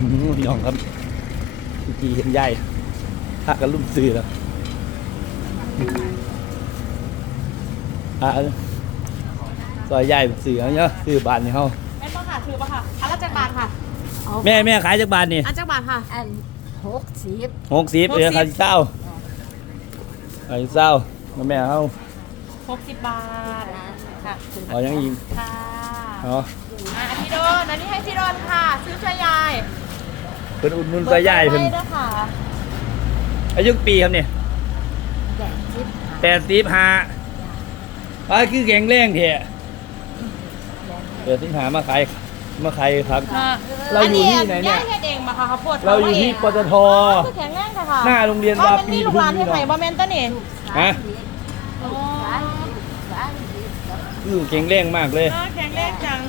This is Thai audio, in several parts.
อืมพี่น้องครับพี่จีเห็นใหญ่ถ้ากันลุ่มซื้อแล้วอ่าซอยใหญ่ซื้อเอาเนาะซื้อบานนี่เขาแม่ต้องหาถือป่ะค่ะอันละจักบาทค่ะแม่แม่ขายจากบานนี่อันจักบาทค่ะอันหกสิบหกสิบหกสิบเออขายเศร้าขายเศร้าแล้วแม่เขา60บาทค่ะเอายังยิงค่ะเอาอะพี่โดนอันนี้ให้พี่โดนค่ะ ซื้อช่วยยาย เพิ่นอุดหนุนซอยใหญ่เพิ่นให้ด้วยค่ะอายุปีครับเนี่ยแปดสิบแปดสิบห้าอ่าคือแข็งแรงเถอะเปิดสินหามาขายมาขายครับ เราอยู่ที่ไหนเนี่ยอัยายเฮ็ดเองมาค่ะข้าวโพดเราอยู่ที่ปตท คือแข็งแรงค่ะหน้าโรงเรียนวาปีลูกหลานให้ปทุมนี่ไผ่เนาะบ่แม่นตะนี่ฮะอ๋อสามสิบกับคือแข็งแรงมากเลยอ่าแข็งแรงจัง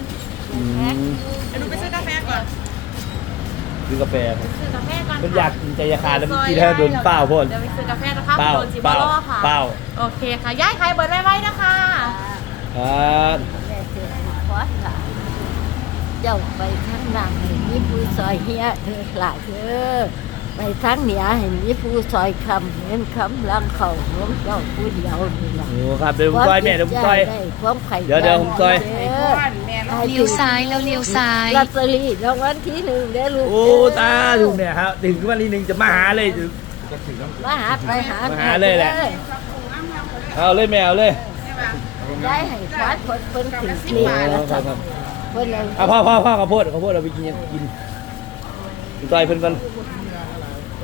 อืม เดี๋ยวหนูไป คือกาแฟครับซื้อกาแฟก่อนเพิ่นค่ะอยากกินใจยาคาแล้วเมื่อกี้ถ้าโดนเป้าพ่นเดี๋ยวไปซื้อกาแฟนะคะเป้าโดนจิบเป้าล้อค่ะเป้าโอเคค่ะย้ายใครเบิร์ดไว้ๆนะคะครับแม่เจ็ดพอดหลานเจ้าไปทางล่างให้มีผู้ซอยเฮียเธอหลายเธอ ไปทางเหนือให้มีผู้ซอยคำเห็นคำลังเข่าน้องเจ้าผู้เดียวนี่ล่ะโอ้ครับเดี๋ยวผมซอยแม่เดี๋ยวผมซอย ได้ความไข่เดี๋ยวเดี๋ยวผมซอย เลี้ยวซ้ายแล้วเลี้ยวซ้าย ลอตเตอรี่รางวัลที่หนึ่งได้อลูกโอ้ตาดูเนี่ยครับถึงวันนี้หนึ่งจะมาหาเลย มาหาไปหามาหาเลยแหละ เอาเลยแมวเลยย้ายให้ควาดคนเพิ่นถึงเกลียเอาแล้วครัสับครับเพิ่นเอาเอาพ่อพ่อพ่อข้าวโพดข้าวโพดเราไปกินยังกินซอยเพิ่นก่อน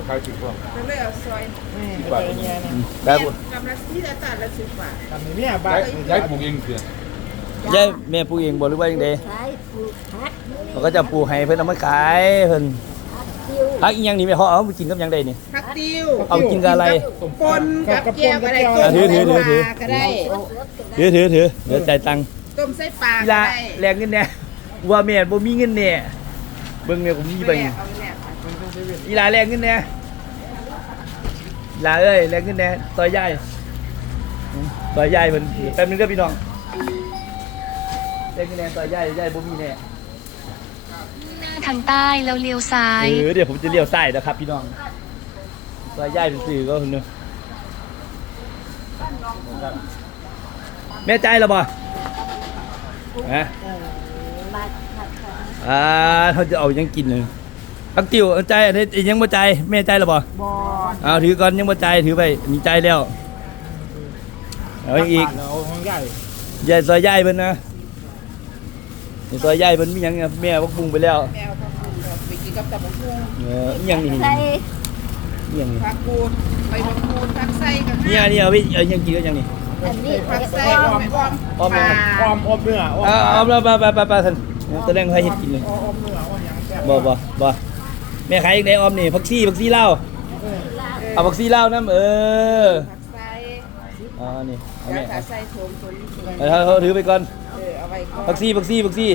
ขายสิบกว่าเลยเอาซอยสิบบาทได้บุเนี่ยบ้านย้ายปลูกเองเพื่อนยายแม่ปลูกเองบ่หรือว่าจังไดขายปลูกผักเขาก็จะปลูกให้เพิ่นเอามาขายเพิ่นพักอีหยังนี่แม่เขาเอาไปกินกับหยังได้นี่ผักติวเอากินกับอะไรปนกับแก้วก็ได้อะถือถือถือถือก็ได้ถือถือถือเดี๋ยวจ่ายตังค์ต้มไส้ปลาก็ได้แรงเงินแน่ว่าแม่บ่มีเงินแน่เบิ่งเนี่ยผมมีไปเบิ่ง อาเนี่ยอีลาแรงเงินแน่อีลาเอ้ยแรงเงินแน่ซอยใหญ่ซอยใหญ่เพิ่นแป๊บนึงเด้อพี่น้องแรงเงินแน่ซอยใหญ่ใหญ่บ่มีแน่หน้าทางใต้แล้วเลี้ยวซ้ายเออเดี๋ยวผมจะเลี้ยวซ้ายนะครับพี่น้องซอยใหญ่เป็นสื่อก็คุณเนอะแม่ใจแล้วบ่ฮะมาผักอ่าเขาจะเอายังกินเลย พักติวเอาใจอันนี้ยังบ่ใจแม่ใจแล้วบ่บอเอาถือก่อนยังบ่ใจถือไปมีใจแล้วเอาอีกเอาห้องใหญ่ใหญ่ซอยใหญ่เพิ่นนะนี่ซอยใหญ่เพิ่นมีหยังเนี่ยแม่บักบุงไปแล้วแมวผักกูดไปกินกับตับกหุ่งเออมีหยังนี่ใส่มีหยังนี่ผักกูดไปผักกูดผักไส้กับเนี่ยนี่เอาไปเอายังกินก็ยังนี่อันนี้ผักไส้อ้ออ้อมมอ้อมอ้อมปลาออมอมเนื้อออมเอาเอาเอาไปไปไปไปท่านแสดงให้เฮ็ดกินเลยออมเนื้อออมอย่างแซ่บบ่บ่บ่ แม่ขายอีกได้ออมนี่ผักชีผักชีลาวเอาผักชีลาวนํเออผักไส้เอ๋อนี่เอาแล้แม่วผักไส้โถมตัวนี้เลยเอาเอาเอาถือไปก่อนเออเอาไว้ก่อนผักชีผักชีผักชี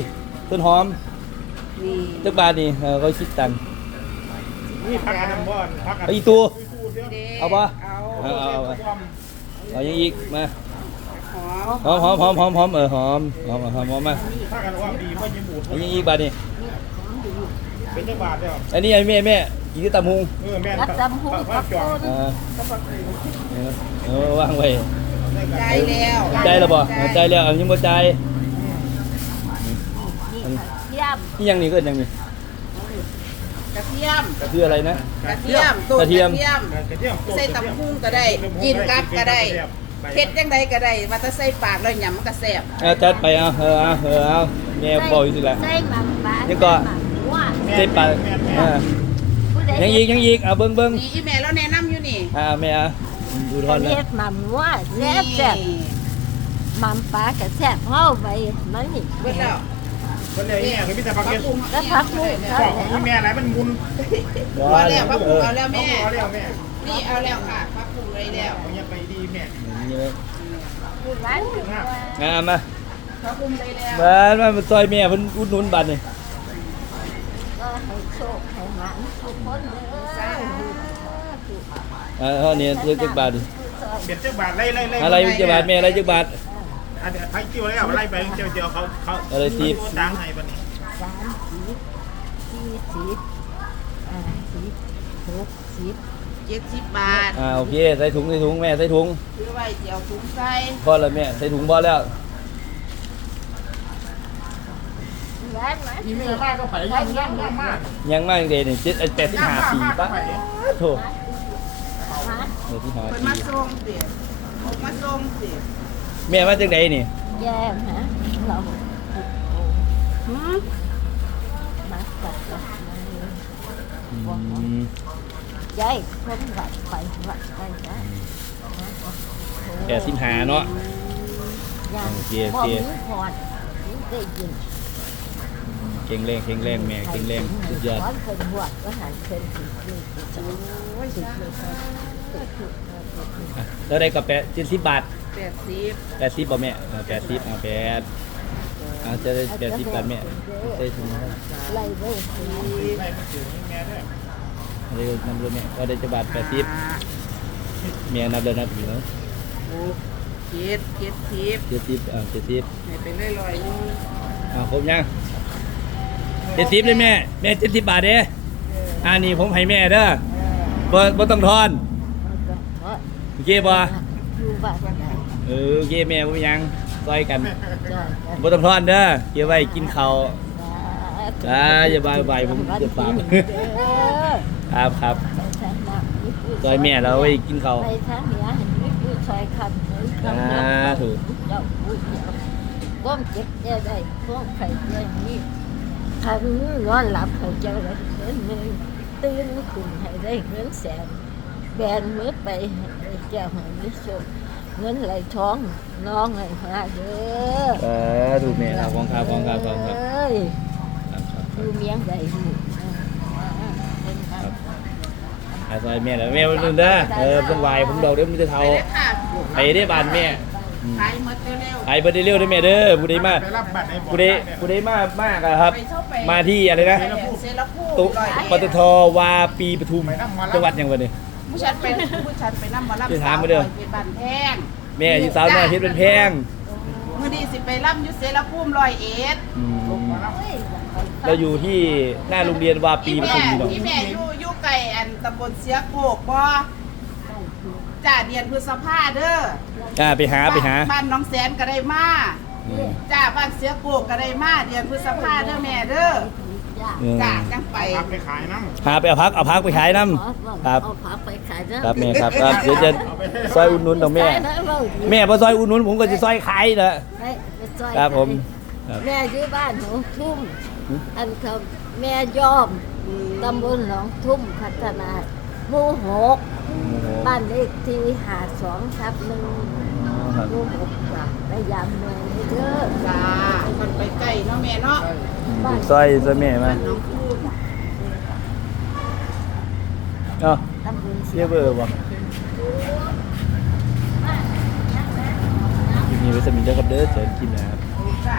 ต้นหอมนี่จักบาทนี่เออเขาคิดตังค์นี่พักอันนั้นบ่อนพักอันเอาอีกตัวเด้เอาปะเอาเอาเอาเอา เอายังอีกมาหอมหอมหอมหอมหอมหอมเออหอมหอมหอมหอมมาพักอันว่าดีเพราะยิ้มบูดเอายังอีกบาทนี่ เป็นจังหวัดเดียวอันนี้ไอ้แม่แม่กินที่ตำหุงเออแม่นรักจำหูพัพักกจองโคนอ่าเออเออวางไว้ใจแล้วใจแล้วบ่เอาใจแล้วเอายังบ่ใจเยี่ยมนี่ยังนี่ก็ยังนี่กระเทียมก็คืออะไรนะ กระเทียมต้นกระเทียมกระเทียมใส่ตำพุงก็ได้กินกับก็ได้เฮ็ดจังใดก็ได้ว่าถ้าใส่ปากแล้วหยำมันก็แซ่บเอาจัดไปเอาเออเอาเออเอาแม่บอกอยู่สิละใส่หมักปลานี่ก็ใส่หมักหัว เจ็บปากอ่าผู้ใดยังอีกยังอีกเอาเบิ่งเบิ่งนี่อีแม่เราแนะนำอยู่นี่อ่าแม่อะดูทปอระนเทนะศหม่ำหัวแซ่บแซ่บหม่ำปลากระแซ่บเฮาไปมันนี่เบิดแล้วคนเลยเนี่ยคือมีแต่พักเก็ตแล้วพักลูกชอบของนี่แม่อะไรมันมุนพอแล้วพักปรุงเอาแล้วแม่เอาแล้วแม่นี่เอาแล้วค่ะพักปรุงเลยแล้วเอาเงี้ยไปดีแม่นี่เลยผู้ร้านอยู่ว่าอ่ามาพักปรุงเลยแล้วบ้านมามาซอยแม่เพิ่นอุดหนุนบัตรนี่ก็ ให้โชคให้หมันทุกคนเด้ออ่าเท่านี้เจ็ดจักบาทดิเบ็ดจังหวัดไล่ไล่ไล่อะไรจักบาทแม่อะไรจักบาทอันนี้พักกิ้วแล้วไล่ไปเจียวเจียวเขาเขาอะไรทีบตังให้ปะนี่สามสิบสี่สิบหกสิบเจ็ดสิบบาทอ่าโอเคใส่ถุงใส่ถุงแม่ใส่ถุง ซื้อไว้เดี๋ยวถุงใส่พอแล้วแม่ใส่ถุงพอแล้ว แรงไหมมีแม่มากก็ไปย่างย่างย่างมากยังมากเดย์นี่เจ็ดแปดสิบห้าปีปะโถมาเดี๋ยวที่หาเพิ่นปีมาส่งสิออกมาส่งสิแม่มาจากไหนนี่แย่ฮะเราหืมมาตัดกันอืมยายคนวัดไปวัดไปนะแปดสิบห้าเนาะยังโอเคโอบ่เคมีพรได้ยิน เก่งแรงเก่งแรงแม่เก่งแรงสุดยอดขเพิ่นบวชก็หันเพิ่นสิสิสิโอ้ยสิสิสิอะแล้วได้กับแปดเจ็ดสิบบาทแปดสิบแปดสิบป่ะแม่แปดสิบอ่าแปดอ่าจะได้แปดสิบบาทแม่ใส่ถุงให้ไล่เด้อไล่มาถึงแม่ด้วยเดี๋ยวนำเลยแม่ก็ได้จะบาทแปดสิบแม่นับเดินนับอยู่เนาะหกเจ็ดเจ็ดสิบเจ็ดสิบอ่าเจ็ดสิบให้ไปเรื่อยๆนึงอ่าครบยัง เจ็ดสิบเลยแม่ แม่เจ็ดสิบบาทเด้อ่านี่ผมให้แม่เด้อบ่บ่ต้องทอนโอเคบ่อยู่บ้านไหนเออโอเคแม่บ่มีหยังซอยกันจ้ะบ่ต้องทอนเด้อเก็บไว้กินข้าวอ่าอย่าบายบายผมจะฝากเด้อครับครับไปทางน้ำมีผู้ซอยแม่เราไว้กินข้าวไปทางเหนือเห็นมีผู้ซอยคำเหมือนคำอ่าถูกเจ้าผู้เดียวก้มเจ็บแย่ได้ก้มไข่แย่นี้ คันนอนหลับเขาเจ้าได้เงินหนึ่งตื่นขึ้นให้ได้เงินแสนแบนมือไปให้ได้แก้วให้ได้สุขเงินไหลท้องน้องไหลมาเด้อเออถูแม่ครับของครับของครับของครับเอ้ยครับครับดูเมียงใดดูอาซอยแม่แล้วแม่มันเด้อเออต้องไหวผมเดอกเด้อมันจะเท่าไปได้บานแม่ ขายหมดเร็วไปบ่ได้เร็วเด้อแม่เด้อผู้ใดมาไปรับบัตรในบ่อผู้ใดผู้ใดมามากอะครับไปเท่าไปมาที่อะไรนะเซลพูตุร้อยปตทวาปีปทุมจังหวัดหยังวะนี่ผู้ชันเป็นผู้ชันไปนั่งมารับไปถามมาเด้อ เป็นบันแพงแม่อยู่สาวน้อยเพชรเป็นแพงมื่อดีสิไปรับอยุเซลพูมร้อยเอ็ดอืมเราอยู่ที่หน้าโรงเรียนวาปีพี่ปแม่ทุมนี่เนาะ พี่แม่อยู่อยู่ไก่อันตำบลเสียโกกบ่ จ่าเดียนพฤษภาเด้ออ่าไปหาไปหา บ้านน้องแสนก็ได้มาอืม จ้าบ้านเสียโกกก็ได้มาเดือนพฤษภาเด้อแม่เด้ออืมจ้าจังไปรับไปขายน้หาไปเอาพักเอาพักไปขายน้ำครับ เอาผักไปขายนะครับแม่ครับครับเดี๋ยวจะซอยอุดหนุนของแม่ แม่พอซอยอุดหนุนผมก็จะซอยขายนะครับผมครับ แม่อยู่บ้านหนองทุ่ม อันเขาแม่ยอมตำบลหนองทุ่มพัฒนา หมู่หกบ้านเลขที่หาสองทับหนึ่งครับหมู่หกจ้ะพยายามแม่เด้อจ้ามันไปใกล้เนาะแม่เนาะซอยซอยแม่มาน้องคู่เอ้าตำบลเสีเรียยกเบอร์บ่คลิปนี้ไว้สมิงเด้อครับเด้อเชิญกินนะครับ จ้า